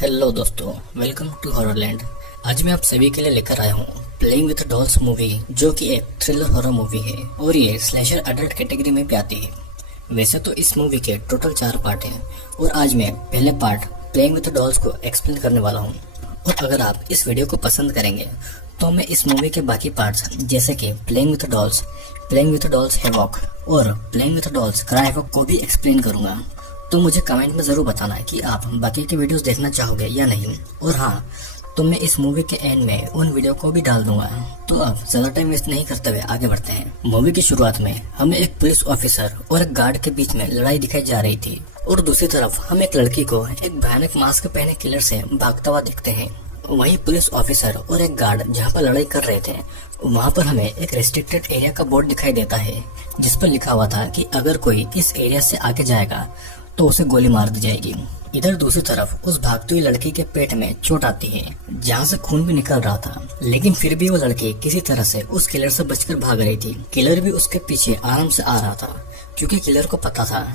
Hello दोस्तों, welcome to हॉररलैंड। आज मैं आप सभी के लिए लेकर आया हूँ प्लेइंग विद डॉल्स मूवी, जो कि एक थ्रिलर हॉरर मूवी है और ये स्लैशर अडल्ट कैटेगरी में भी आती है। वैसे तो इस मूवी के टोटल 4 पार्ट हैं और आज मैं पहले पार्ट प्लेइंग विद डॉल्स को एक्सप्लेन करने वाला हूँ। और अगर आप इस वीडियो को पसंद करेंगे तो मैं इस मूवी के बाकी पार्ट्स जैसे कि प्लेइंग विद डॉल्स हैवॉक और playing with dolls cry havoc को भी एक्सप्लेन करूंगा। तो मुझे कमेंट में जरूर बताना है कि आप बाकी के वीडियोस देखना चाहोगे या नहीं। और हाँ, तो मैं इस मूवी के एंड में उन वीडियो को भी डाल दूंगा। तो अब ज्यादा टाइम वेस्ट नहीं करते हुए आगे बढ़ते हैं। मूवी की शुरुआत में हमें एक पुलिस ऑफिसर और एक गार्ड के बीच में लड़ाई दिखाई जा रही थी और दूसरी तरफ हम एक लड़की को एक भयानक मास्क पहने किलर से भागता हुआ देखते हैं। वहीं पुलिस ऑफिसर और एक गार्ड जहां पर लड़ाई कर रहे थे, वहां पर हमें एक रेस्ट्रिक्टेड एरिया का बोर्ड दिखाई देता है जिस पर लिखा हुआ था कि अगर कोई इस एरिया से आगे जाएगा तो उसे गोली मार दी जाएगी। इधर दूसरी तरफ उस भागती हुई लड़की के पेट में चोट आती है जहां से खून भी निकल रहा था, लेकिन फिर भी वो लड़की किसी तरह से उस किलर से बचकर भाग रही थी। किलर भी उसके पीछे आराम से आ रहा था क्योंकि किलर को पता था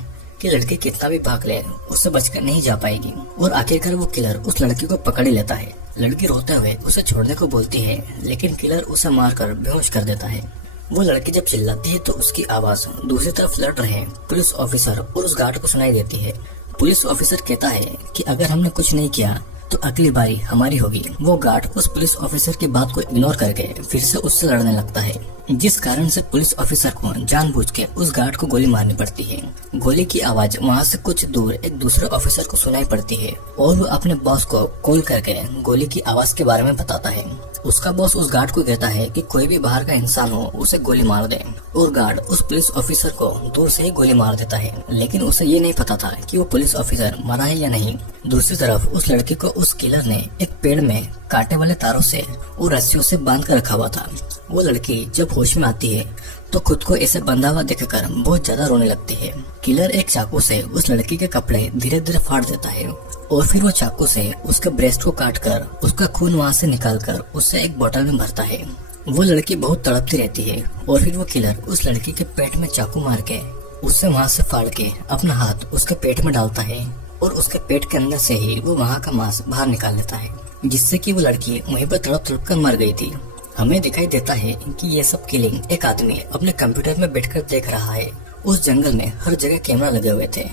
कि लड़की कितना भी भाग ले उससे बचकर नहीं जा पाएगी। और आखिरकार वो किलर उस लड़की को पकड़ ही लेता है। लड़की रोते हुए उसे छोड़ने को बोलती है, लेकिन किलर उसे मारकर बेहोश कर देता है। वो लड़की जब चिल्लाती है तो उसकी आवाज दूसरी तरफ लड़ रहे पुलिस ऑफिसर और उस गार्ड को सुनाई देती है। पुलिस ऑफिसर कहता है कि अगर हमने कुछ नहीं किया तो अगली बारी हमारी होगी। वो गार्ड उस पुलिस ऑफिसर की बात को इग्नोर करके फिर से उससे लड़ने लगता है, जिस कारण से पुलिस ऑफिसर को जानबूझ के उस गार्ड को गोली मारनी पड़ती है। गोली की आवाज वहाँ से कुछ दूर एक दूसरे ऑफिसर को सुनाई पड़ती है और वो अपने बॉस को कॉल करके गोली की आवाज के बारे में बताता है। उसका बॉस उस गार्ड को कहता है कि कोई भी बाहर का इंसान हो उसे गोली मार दे, और गार्ड उस पुलिस ऑफिसर को दूर से ही गोली मार देता है। लेकिन उसे ये नहीं पता था कि वो पुलिस ऑफिसर मरा है या नहीं। दूसरी तरफ उस लड़की को उस किलर ने एक पेड़ में कांटे वाले तारों से और रस्सियों से बांध कर रखा हुआ था। वो लड़की जब होश में आती है तो खुद को ऐसे बंधा हुआ देखकर बहुत ज्यादा रोने लगती है। किलर एक चाकू से उस लड़की के कपड़े धीरे धीरे फाड़ देता है और फिर वो चाकू से उसके ब्रेस्ट को काटकर उसका खून वहाँ से निकालकर उसे एक बोतल में भरता है। वो लड़की बहुत तड़पती रहती है और फिर वो किलर उस लड़की के पेट में चाकू मार के उससे वहाँ से फाड़ के अपना हाथ उसके पेट में डालता है और उसके पेट के अंदर से ही वो वहाँ का मांस बाहर निकाल लेता है, जिससे कि वो लड़की वहीं पर तड़प तड़प कर मर गई थी। हमें दिखाई देता है कि ये सब किलिंग एक आदमी अपने कंप्यूटर में बैठकर देख रहा है। उस जंगल में हर जगह कैमरा लगे हुए थे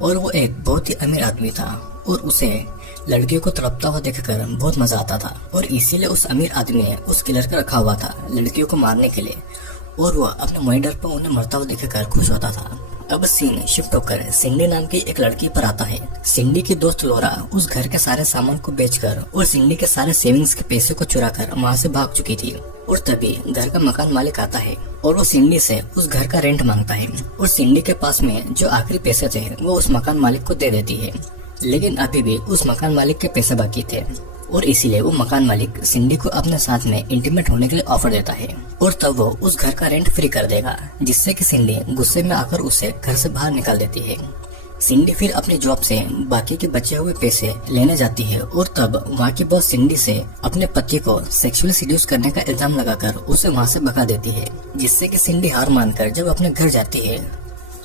और वो एक बहुत ही अमीर आदमी था और उसे लड़कियों को तड़पता हुआ देखकर बहुत मजा आता था और इसीलिए उस अमीर आदमी ने उस किलर का रखा हुआ था लड़कियों को मारने के लिए, और वो अपने मॉनिटर पर उन्हें मरता हुआ देखकर खुश होता था। अब सीन शिफ्ट होकर सिंडी नाम की एक लड़की पर आता है। सिंडी की दोस्त लोरा उस घर के सारे सामान को बेचकर और सिंडी के सारे सेविंग्स के पैसे को चुराकर वहाँ से भाग चुकी थी। और तभी घर का मकान मालिक आता है और वो सिंडी से उस घर का रेंट मांगता है और सिंडी के पास में जो आखिरी पैसे थे वो उस मकान मालिक को दे देती है, लेकिन अभी भी उस मकान मालिक के पैसे बाकी थे और इसीलिए वो मकान मालिक सिंडी को अपने साथ में इंटीमेट होने के लिए ऑफर देता है और तब वो उस घर का रेंट फ्री कर देगा, जिससे कि सिंडी गुस्से में आकर उसे घर से बाहर निकाल देती है। सिंडी फिर अपनी जॉब से बाकी के बचे हुए पैसे लेने जाती है और तब वहाँ की बॉस सिंडी से अपने पति को सेक्सुअली सीड्यूस करने का इल्जाम लगाकर उसे वहाँ से भगा देती है, जिससे कि सिंडी हार मानकर जब अपने घर जाती है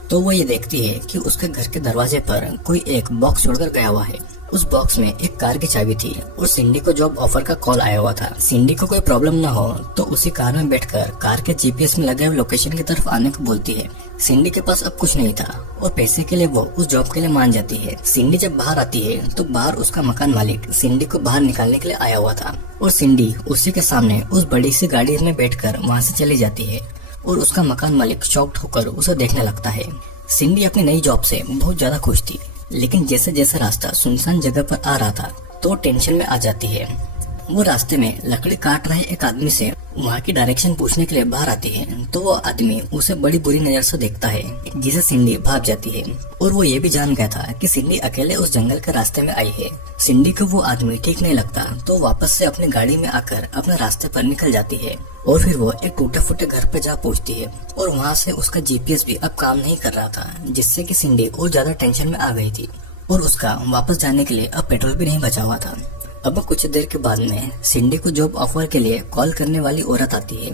तो वो ये देखती है कि उसके घर के दरवाजे पर कोई एक बॉक्स छोड़कर गया हुआ है। उस बॉक्स में एक कार की चाबी थी और सिंडी को जॉब ऑफर का कॉल आया हुआ था। सिंडी को कोई प्रॉब्लम ना हो तो उसी कार में बैठकर कार के जीपीएस में लगे हुए लोकेशन की तरफ आने को बोलती है। सिंडी के पास अब कुछ नहीं था और पैसे के लिए वो उस जॉब के लिए मान जाती है। सिंडी जब बाहर आती है तो बाहर उसका मकान मालिक सिंडी को बाहर निकालने के लिए आया हुआ था और सिंडी उसी के सामने उस बड़ी सी गाड़ी में बैठकर वहाँ से चली जाती है और उसका मकान मालिक शॉक्ड होकर उसे देखने लगता है। सिंडी अपनी नई जॉब से बहुत ज्यादा खुश थी, लेकिन जैसे जैसे रास्ता सुनसान जगह पर आ रहा था तो टेंशन में आ जाती है। वो रास्ते में लकड़ी काट रहे एक आदमी से वहाँ की डायरेक्शन पूछने के लिए बाहर आती है तो वो आदमी उसे बड़ी बुरी नजर से देखता है, जिसे सिंडी भाग जाती है और वो ये भी जान गया था कि सिंडी अकेले उस जंगल के रास्ते में आई है। सिंडी को वो आदमी ठीक नहीं लगता तो वापस से अपनी गाड़ी में आकर अपने रास्ते पर निकल जाती है और फिर वो एक टूटे फूटे घर पे जा पहुंचती है और वहाँ से उसका जीपीएस भी अब काम नहीं कर रहा था, जिससे कि सिंडी और ज्यादा टेंशन में आ गई थी और उसका वापस जाने के लिए अब पेट्रोल भी नहीं बचा हुआ था। अब कुछ देर के बाद में सिंडी को जॉब ऑफर के लिए कॉल करने वाली औरत आती है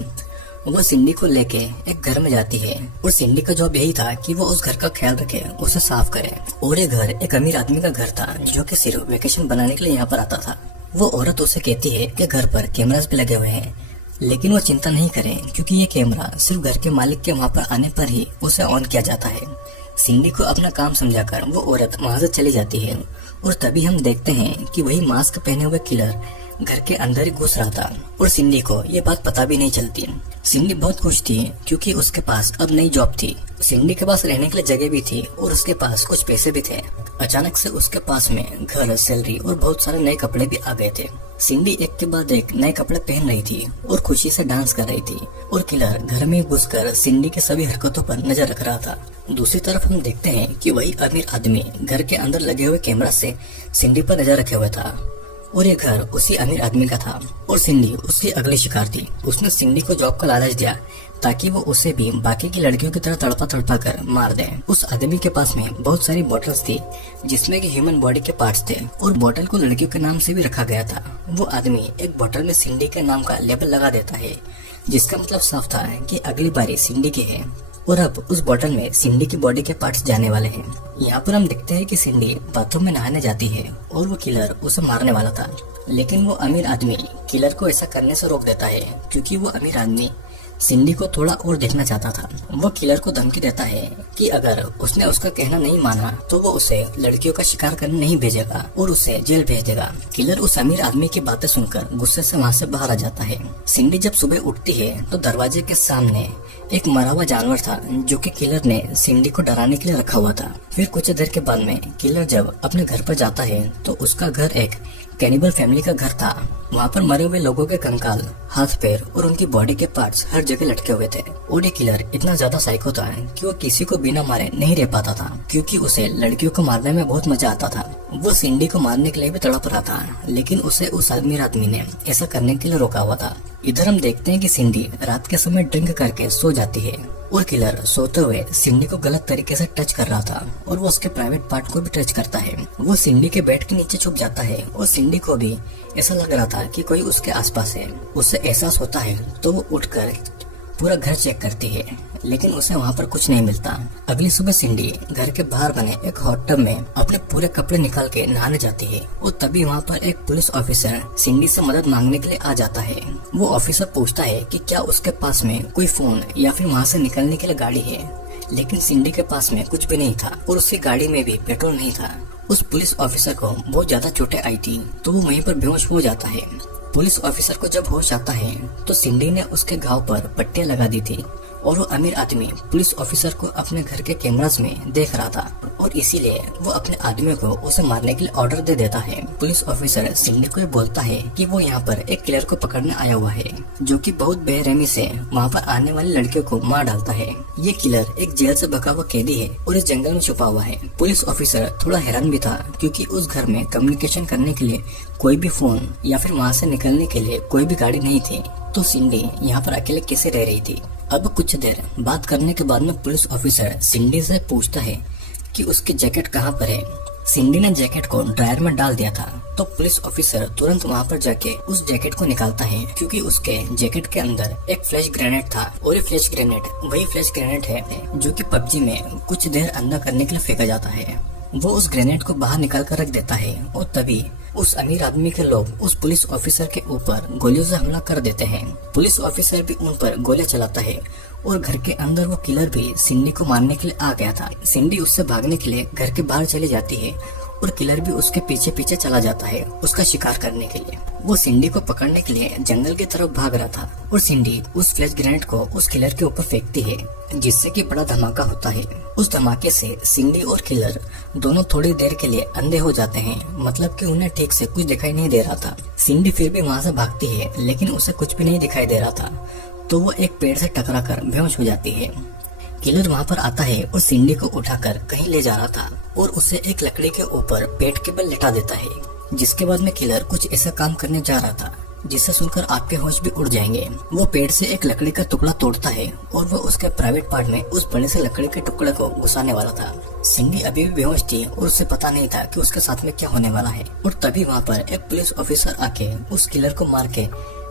वो सिंडी को लेके एक घर में जाती है और सिंडी का जॉब यही था कि वो उस घर का ख्याल रखे, उसे साफ करे। और ये घर एक अमीर आदमी का घर था जो कि सिर्फ वेकेशन बनाने के लिए यहाँ पर आता था। वो औरत उसे कहती है कि घर पर कैमरास भी लगे हुए हैं, लेकिन वो चिंता नहीं करे क्योंकि ये कैमरा सिर्फ घर के मालिक के वहाँ पर आने पर ही उसे ऑन किया जाता है। सिंडी को अपना काम समझाकर वो औरत वहाँ से चली जाती है और तभी हम देखते हैं कि वही मास्क पहने हुए किलर घर के अंदर ही घुस रहा था और सिंडी को ये बात पता भी नहीं चलती। सिंडी बहुत खुश थी क्योंकि उसके पास अब नई जॉब थी। सिंडी के पास रहने के लिए जगह भी थी और उसके पास कुछ पैसे भी थे। अचानक से उसके पास में घर, सैलरी और बहुत सारे नए कपड़े भी आ गए थे। सिंडी एक के बाद एक नए कपड़े पहन रही थी और खुशी से डांस कर रही थी और किलर घर में घुसकर सिंडी के सभी हरकतों पर नजर रख रहा था। दूसरी तरफ हम देखते हैं कि वही अमीर आदमी घर के अंदर लगे हुए कैमरा से सिंडी पर नजर रखे हुए था और ये घर उसी अमीर आदमी का था और सिंडी उसकी अगली शिकार थी। उसने सिंडी को जॉब का लालच दिया ताकि वो उसे भी बाकी की लड़कियों की तरह तड़पा तड़पा कर मार दे। उस आदमी के पास में बहुत सारी बोतल्स थी जिसमें कि ह्यूमन बॉडी के पार्ट्स थे और बोतल को लड़कियों के नाम से भी रखा गया था। वो आदमी एक बोतल में सिंडी के नाम का लेबल लगा देता है जिसका मतलब साफ था कि अगली बारी सिंडी की है और अब उस बोतल में सिंडी की बॉडी के पार्ट्स जाने वाले हैं। यहाँ पर हम देखते हैं कि सिंडी बाथरूम में नहाने जाती है और वो किलर उसे मारने वाला था, लेकिन वो अमीर आदमी किलर को ऐसा करने से रोक देता है क्योंकि वो अमीर आदमी सिंडी को थोड़ा और देखना चाहता था। वो किलर को धमकी देता है कि अगर उसने उसका कहना नहीं माना तो वो उसे लड़कियों का शिकार करने नहीं भेजेगा और उसे जेल भेज देगा। किलर उस अमीर आदमी की बातें सुनकर गुस्से से वहाँ से बाहर आ जाता है। सिंडी जब सुबह उठती है तो दरवाजे के सामने एक मरा हुआ जानवर था जो कि किलर ने सिंडी को डराने के लिए रखा हुआ था। फिर कुछ देर के बाद में किलर जब अपने घर पर जाता है तो उसका घर एक कैनिबल फैमिली का घर था। वहाँ पर मरे हुए लोगों के कंकाल, हाथ पैर और उनकी बॉडी के पार्ट्स हर जगह लटके हुए थे और ये किलर इतना ज्यादा साइको था कि वो किसी को बिना मारे नहीं रह पाता था क्योंकि उसे लड़कियों को मारने में बहुत मजा आता था। वो सिंडी को मारने के लिए भी तड़प रहा था, लेकिन उसे उस अमीर आदमी ने ऐसा करने के लिए रोका हुआ था। इधर हम देखते हैं कि सिंडी रात के समय ड्रिंक करके सो जाती है और किलर सोते हुए सिंडी को गलत तरीके से टच कर रहा था और वो उसके प्राइवेट पार्ट को भी टच करता है। वो सिंडी के बेड के नीचे छुप जाता है और सिंडी को भी ऐसा लग रहा था कि कोई उसके आसपास है। उसे एहसास होता है तो वो उठकर पूरा घर चेक करती है, लेकिन उसे वहाँ पर कुछ नहीं मिलता। अगली सुबह सिंडी घर के बाहर बने एक हॉट टब में अपने पूरे कपड़े निकाल के नहाने जाती है और तभी वहाँ पर एक पुलिस ऑफिसर सिंडी से मदद मांगने के लिए आ जाता है। वो ऑफिसर पूछता है कि क्या उसके पास में कोई फोन या फिर वहाँ से निकलने के लिए गाड़ी है, लेकिन सिंडी के पास में कुछ भी नहीं था और उसकी गाड़ी में भी पेट्रोल नहीं था। उस पुलिस ऑफिसर को बहुत ज्यादा चोटें आई थी तो वो वहीं पर बेहोश हो जाता है। पुलिस ऑफिसर को जब होश आता है तो सिंडी ने उसके घाव पर पट्टियां लगा दी थी और वो अमीर आदमी पुलिस ऑफिसर को अपने घर के कैमरास में देख रहा था और इसीलिए वो अपने आदमी को उसे मारने के लिए ऑर्डर दे देता है। पुलिस ऑफिसर सिंडी को बोलता है कि वो यहाँ पर एक किलर को पकड़ने आया हुआ है जो कि बहुत बेरहमी से वहाँ पर आने वाली लड़कियों को मार डालता है। ये किलर एक जेल से भगा हुआ कैदी है और इस जंगल में छुपा हुआ है। पुलिस ऑफिसर थोड़ा हैरान भी था क्योंकि उस घर में कम्युनिकेशन करने के लिए कोई भी फोन या फिर वहाँ से निकलने के लिए कोई भी गाड़ी नहीं थी, तो सिंडी यहाँ पर अकेले कैसे रह रही थी। अब कुछ देर बात करने के बाद में पुलिस ऑफिसर सिंडी से पूछता है कि उसकी जैकेट कहाँ पर है। सिंडी ने जैकेट को ड्रायर में डाल दिया था तो पुलिस ऑफिसर तुरंत वहाँ पर जाके उस जैकेट को निकालता है क्योंकि उसके जैकेट के अंदर एक फ्लैश ग्रेनेड था और ये फ्लैश ग्रेनेड वही फ्लैश ग्रेनेड है जो कि पबजी में कुछ देर अंदर करने के लिए फेंका जाता है। वो उस ग्रेनेड को बाहर निकाल कर रख देता है और तभी उस अमीर आदमी के लोग उस पुलिस ऑफिसर के ऊपर गोलियों से हमला कर देते हैं। पुलिस ऑफिसर भी उन पर गोलियां चलाता है और घर के अंदर वो किलर भी सिंडी को मारने के लिए आ गया था। सिंडी उससे भागने के लिए घर के बाहर चली जाती है और किलर भी उसके पीछे पीछे चला जाता है उसका शिकार करने के लिए। वो सिंडी को पकड़ने के लिए जंगल की तरफ भाग रहा था और सिंडी उस फ्लैश ग्रेनेड को उस किलर के ऊपर फेंकती है जिससे कि बड़ा धमाका होता है। उस धमाके से सिंडी और किलर दोनों थोड़ी देर के लिए अंधे हो जाते हैं, मतलब कि उन्हें ठीक से कुछ दिखाई नहीं दे रहा था। सिंडी फिर भी वहाँ से भागती है लेकिन उसे कुछ भी नहीं दिखाई दे रहा था तो वो एक पेड़ से टकरा कर बेहोश हो जाती है। किलर वहाँ पर आता है और सिंडी को उठाकर कहीं ले जा रहा था और उसे एक लकड़ी के ऊपर पेट के बल लिटा देता है, जिसके बाद में किलर कुछ ऐसा काम करने जा रहा था जिसे सुनकर आपके होश भी उड़ जाएंगे। वो पेड़ से एक लकड़ी का टुकड़ा तोड़ता है और वो उसके प्राइवेट पार्ट में उस बड़े से लकड़ी के टुकड़े को घुसाने वाला था। सिंडी अभी भी बेहोश थी और उसे पता नहीं था कि उसके साथ में क्या होने वाला है और तभी वहाँ पर एक पुलिस ऑफिसर आके उस किलर को मार के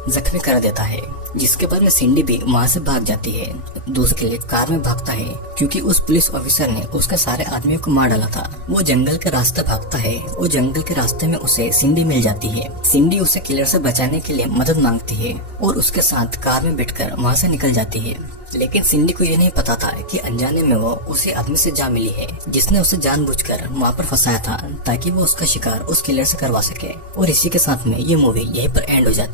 जख्मी कर देता है, जिसके बाद में सिंडी भी वहाँ से भाग जाती है। दोस्त के लिए कार में भागता है क्योंकि उस पुलिस ऑफिसर ने उसके सारे आदमियों को मार डाला था। वो जंगल के रास्ते भागता है और जंगल के रास्ते में उसे सिंडी मिल जाती है। सिंडी उसे किलर से बचाने के लिए मदद मांगती है और उसके साथ कार में बैठकर वहाँ से निकल जाती है। लेकिन सिंडी को ये नहीं पता था कि अनजाने में वो उसी आदमी से जा मिली है जिसने उसे जानबूझकर वहाँ पर फंसाया था ताकि वो उसका शिकार उस किलर से करवा सके। और इसी के साथ में ये मूवी यहीं पर एंड हो जाती है।